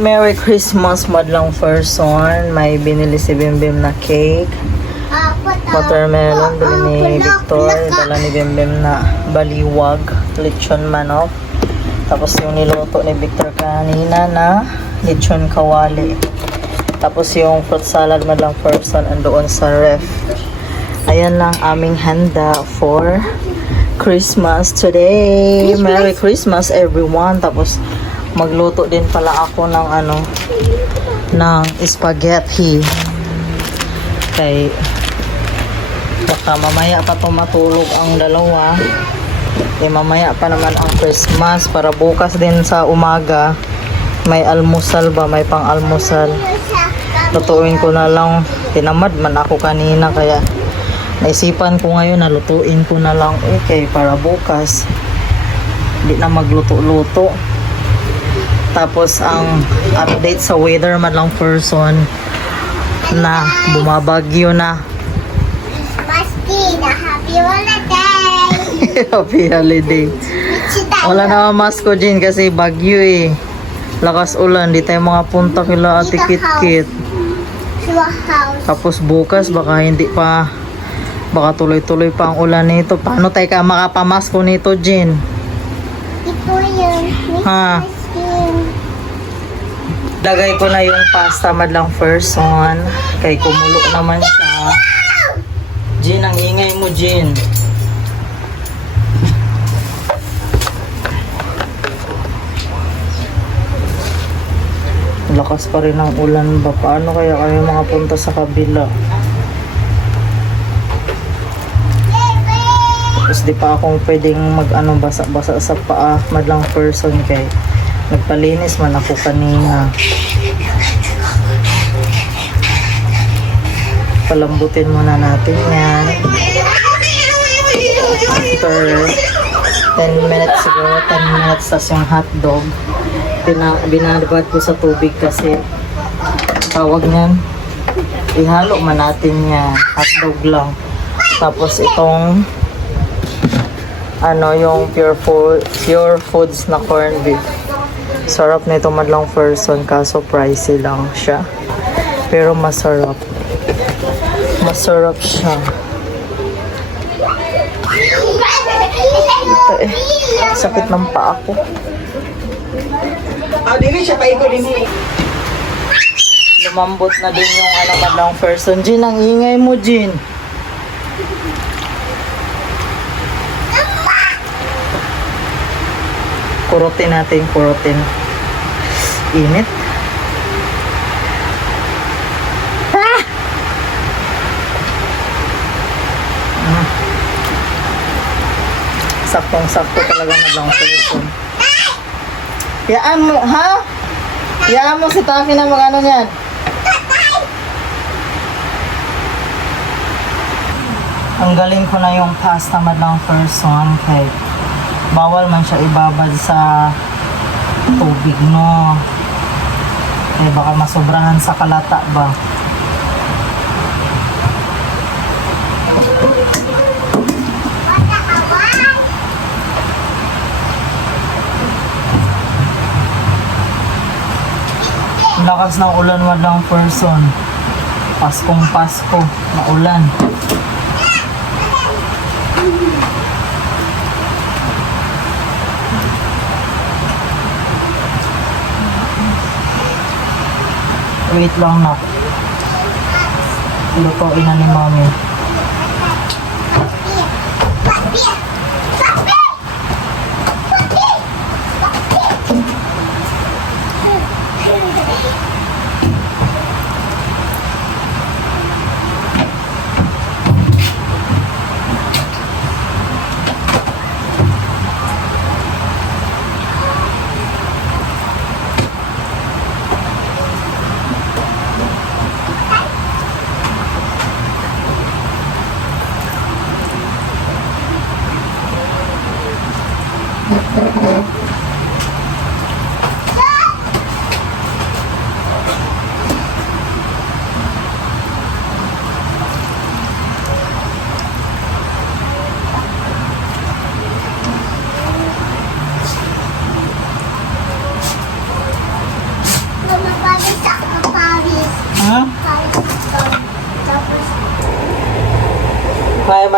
Merry Christmas, madlang person. May binili si Bimbim na cake. Watermelon, bili ni Victor. Dala ni Bimbim na baliwag, lechon manok. Tapos yung niluto ni Victor kanina na lechon kawali. Tapos yung fruit salad, madlang person, andoon sa ref. Ayan lang aming handa for Christmas today. Merry Christmas everyone. Tapos magluto din pala ako ng ng spaghetti. Kay baka mamaya pa matulog ang dalawa. Mamaya pa naman ang Christmas para bukas din sa umaga may almusal ba, may pang almusal. Lutuin ko na lang, tinamad man ako kanina kaya naisipan ko ngayon na lutuin ko na lang para bukas hindi na magluto-luto. Tapos ang update sa weather madlang person na bumabagyo na. Basti, na happy holiday. Happy holiday. Wala na masko din kasi bagyo lakas ulan, di tayo mga punta kila Ate Kit-Kit. Tapos bukas baka hindi pa, baka tuloy-tuloy pa ang ulan nito. Paano tayo ka makapamasko nito, Jin? Ito yun. Ha? Lagay ko na yung pasta madlang person. Kay kumulo naman siya. Jin, ang ingay mo, Jin. Lakas pa rin ang ulan ba? Paano kaya kayo makapunta sa kabila? Tapos di pa akong pwedeng basa-basa sa paa madlang person kay nagpalinis man ako kanina. Palambutin muna natin yan. After 10 minutes siguro, 10 minutes tas yung hotdog. Binalibad ko sa tubig kasi tawag niyan. Ihalo man natin yan. Hotdog lang. Tapos itong yung pure foods na corned beef. Sarap nito madlang person kaso pricey lang siya. Pero masarap. Masarap siya. Ito sakit ng paa ko. Dili siya paiko din Lumambot na din yung madlang person. Jin, ang ingay mo, Jin. Kurutin natin, kurutin. Init. Saktong-sakto talaga madlang person. Yaan mo, ha? Yaan mo si Taffy na mag-ano niyan. Ang galing ko na yung pasta madlang person kay bawal man siya ibabad sa tubig, no? Kaya baka masobrahan sa kalata ba? Lakas ng ulan madlang person. Paskong Pasko na ulan. Wait lang na. Lutuin na ni Mami.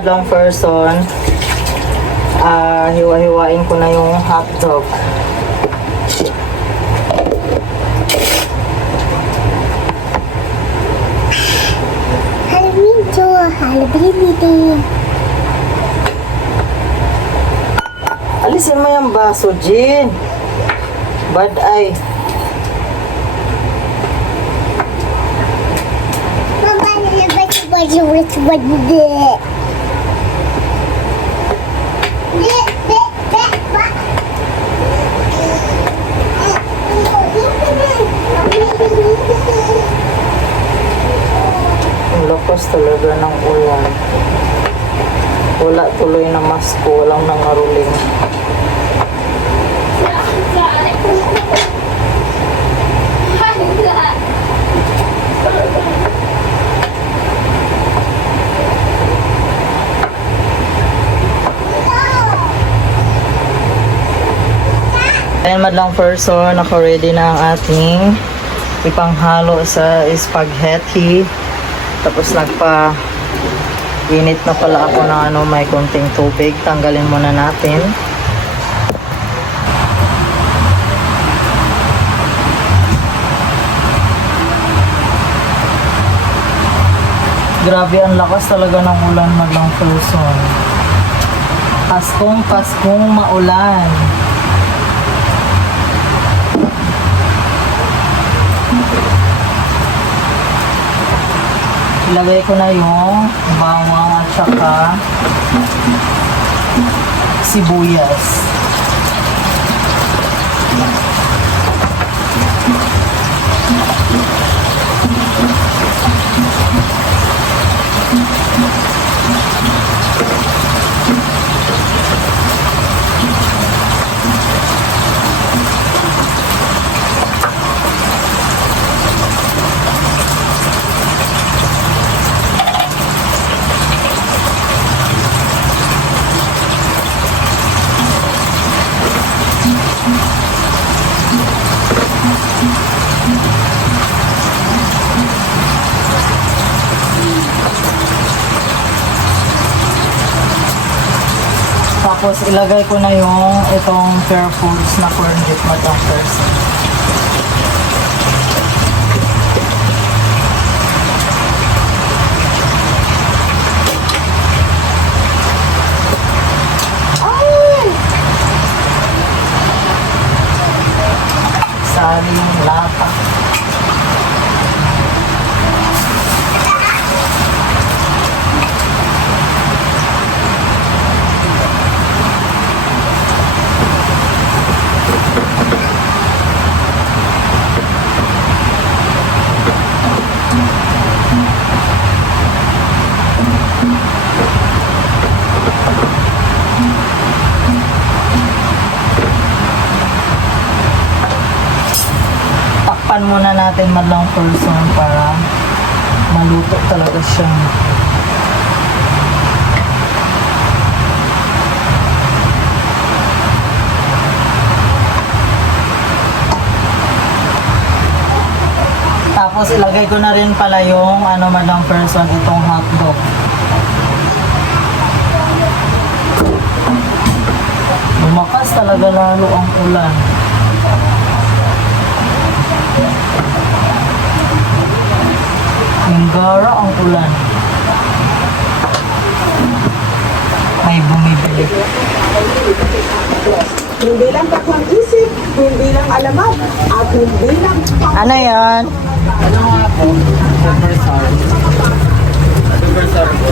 madlang person, hiwa-hiwain ko na yung hotdog. Halibidi. Alisin mo yung baso, Jin. Bad eye. Mama, nilabas yung baju. Ang lakas talaga ng ulan. Wala tuloy na masko, walang nangaruling. Ayan madlang person, naka-ready na ang ating ipanghalo sa spaghetti. Tapos init na pala ako na may konting tubig. Tanggalin muna natin. Grabe ang lakas talaga ng ulan madlang person. Paskong maulan. Ilagay ko na yung bawang at saka sibuyas. Tapos ilagay ko na yung itong Fair Foods na corn dip madlang person. Saling lata. Takpan muna natin madlang person para maluto talaga siya. Tapos ilagay ko na rin pala yung madlang person itong hotdog. Lumakas talaga lalo ang ulan. Hinggara ang ulan. May bumibili. Hindi lang takwang isip, hindi lang alamat, at hindi lang Ano yan? Ano nga po? Super sour. Super sour po.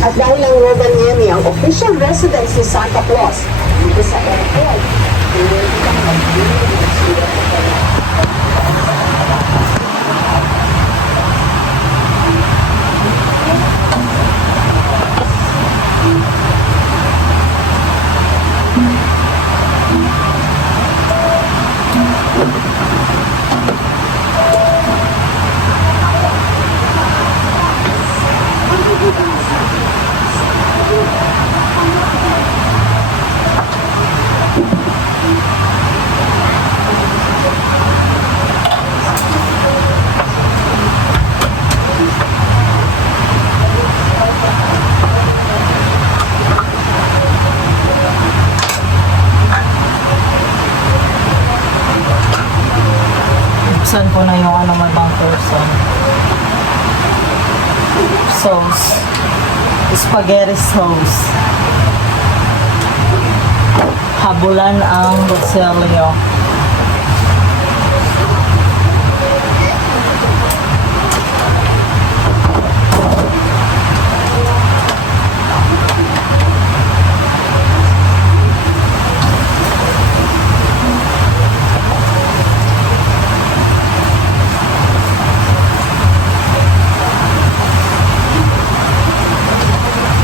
At dahil ang Rodan Niemi ang official residence ni Santa Claus dito sa airport, sauce. Spaghetti sauce. Habulan ang Rogelio.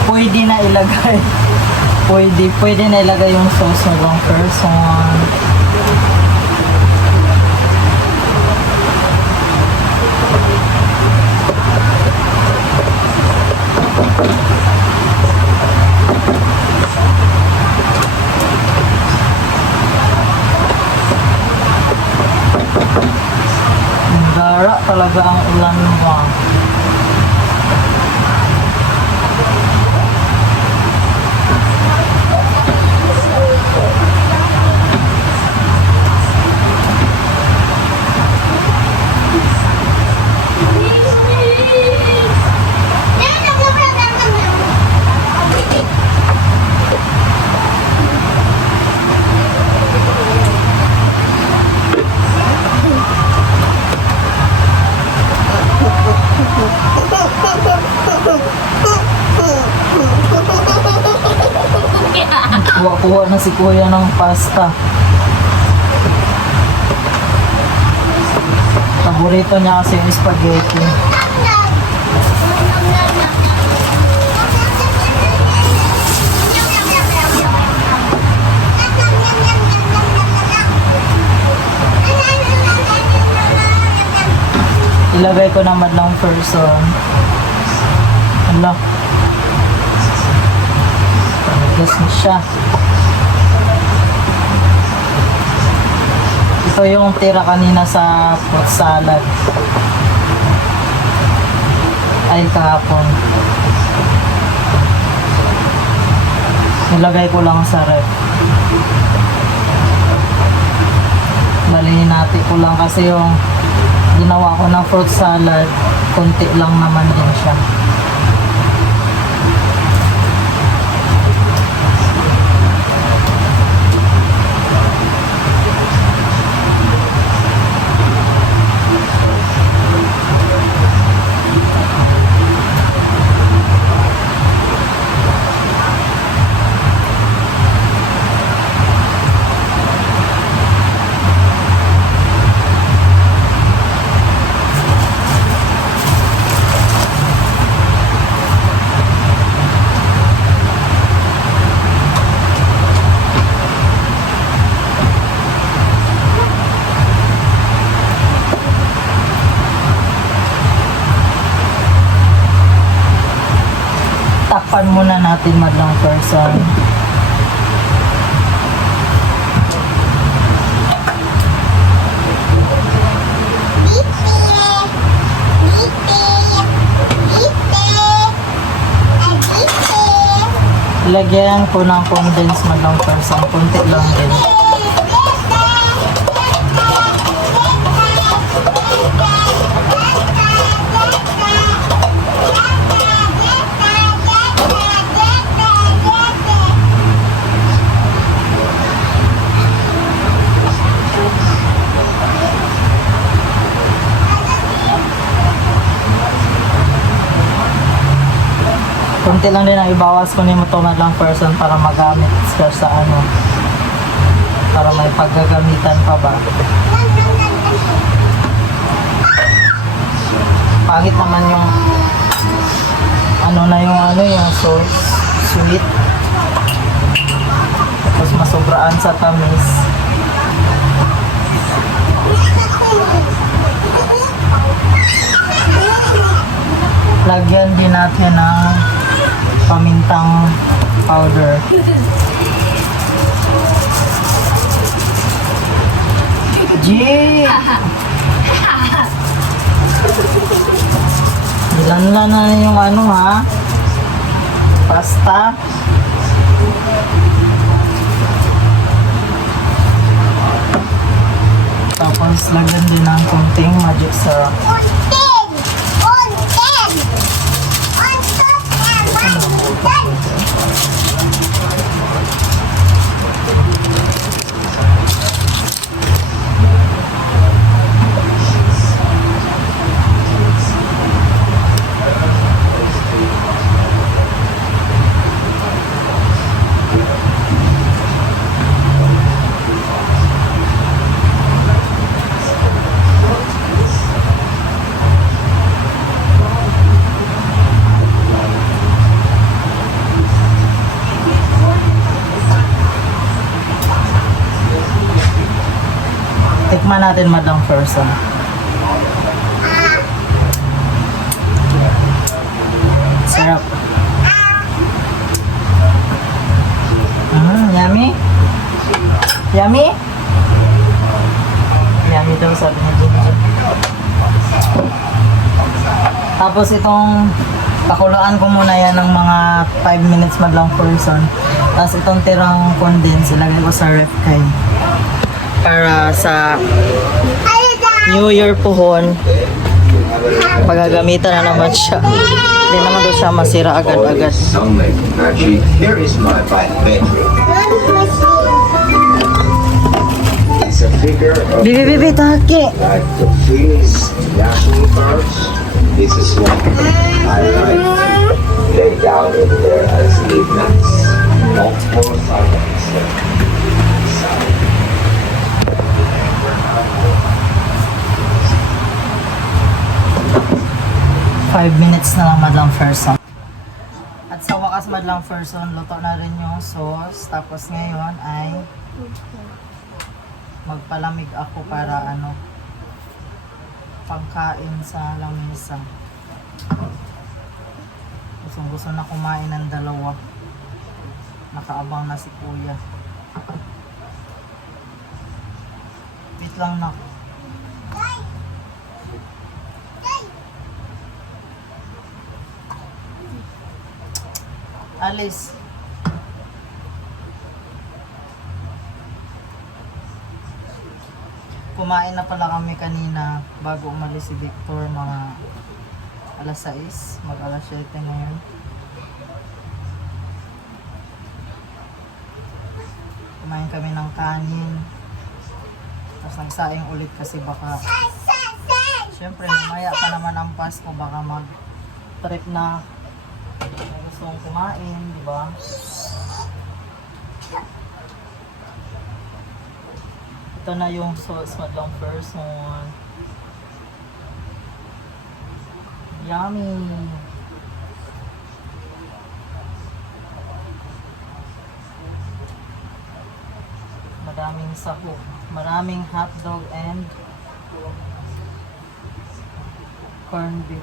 Pwede na ilagay. Pwede na ilagay yung sauce ng ibang person. Dara talaga ang ulan mo. Kuha na si kuya ng pasta. Paborito niya kasi yung spaghetti. Ilagay ko naman lang person. Hala. Panigas na siya. Ito yung tira kanina sa fruit salad. Ay, kahapon. Nilagay ko lang sa ref. Balihin natin ko lang kasi yung ginawa ko ng fruit salad, konti lang naman din siya. Takpan muna natin madlang person. Lagyan ko ng condensed madlang person. Kunti lang din. Kunti lang din ang ibawas ko nimo to madlang person para magamit siya sa ano. Para may paggagamitan pa ba. Pangit naman yung ano na yung ano yung sauce sweet. Tapos masobraan sa tamis. Lagyan din natin ng pamintang powder. Gee! Ilan na yung ano ha? Pasta. Tapos lagyan din ng konting magic syrup. natin madlang person. Sarap. Yummy? Yummy? Yummy daw sabi ni Ginger. Tapos itong pakuluan ko muna yan ng mga 5 minutes madlang person. Tapos itong tirang condense ilagay ko sa ref kay para sa New Year pohon pagagamitan na naman siya. Hindi naman daw siya masira agad-agad. Actually, here is my bedroom. It's a figure of Bibi, taki! like the freest national parks. This is what I like to lay down in there as evenings. Multiple silence. 5 minutes na lang madlang person. At sa wakas madlang person, luto na rin yung sauce. Tapos ngayon ay magpalamig ako para pangkain sa lamesa. Gusto na kumain ng dalawa. Nakaabang na si kuya. Wait lang na. Alis. Kumain na pala kami kanina bago umalis si Victor, mga alas 6, mag alas 7 ngayon. Kumain kami ng kanin. Tapos nagsaing ulit kasi baka syempre mamaya pa naman ang Pasko, baka mag trip na gustong kumain, di ba? Ito na yung sauce madlang person. Yummy! Maraming sahog. Maraming hotdog and corned beef.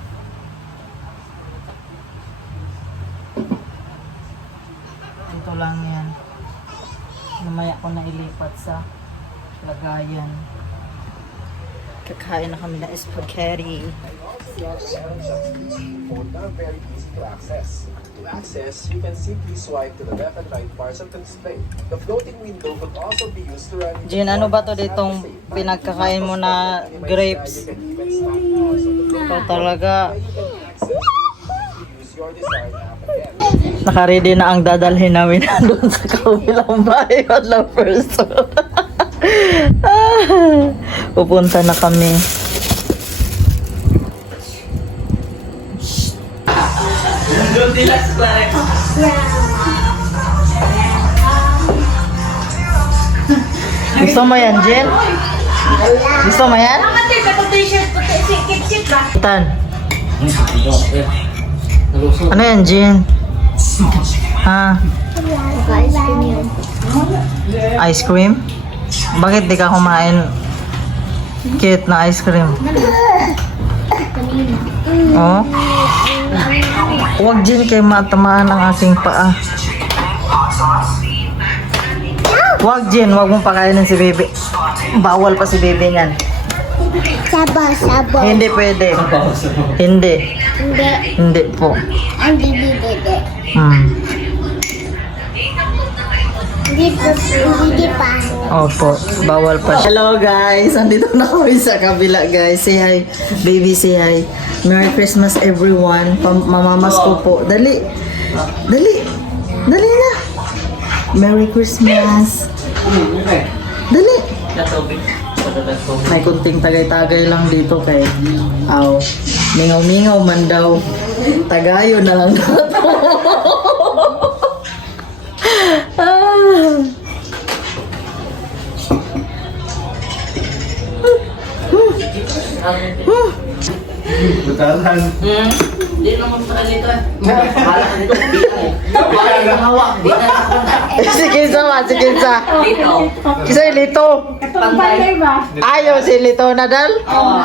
Ito lang yan. Namaya ko na ilipat sa lagayan. Kakain na kami ng spaghetti. Phone are very easy to access. To access, you can simply swipe to the left and right parts of the display. The floating window could also be used to run. Jin, ano ba to ditong pinagkakain mo na grapes? Ito talaga. Use your desired app again. Nakaready na ang dadalhin namin doon sa kabilang bahay at lang person. Pupunta na kami. Gusto mo yan, Jen? Gusto mo yan? Tan. Ano yan, Jen? Ha? Ice cream? Bakit di ka kumain cute na ice cream? Oh? Huwag Jen kay matamaan ang aking paa. Huwag Jen, huwag mong pakainin si baby. Bawal pa si baby niyan. Sabo. Hindi pwede. Hindi. Hindi. Hindi po. Hindi. Hindi pa. Opo, bawal pa. Hello guys, andito na kami sa kabila guys. Say hi, baby, say hi. Merry Christmas everyone. Mamamas ko po. Dali. Dali na. Merry Christmas. Dali. May kunting tagay-tagay lang dito kay mingaw-mingaw man daw. Tagayo na lang nato. Butaran. Hindi naman sa dito eh. Bahala ka dito. Hindi ka eh. Bahala yung hawak. Hindi na nakapagay. Sige sa, sige sa. Dito. Kasi lito. Pantay. Ayaw si lito na dal. Oo.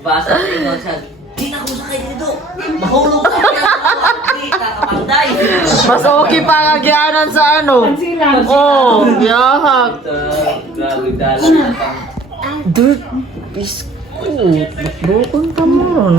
Basa sa inyo siya. Hindi na ako sakay dito. Mahulog ka. Hindi kakapantay. Mas okay pa nga gianan sa ano. Oh, yahag. Grabe dalang na pang. Dude, biskuit. Broken ka mo.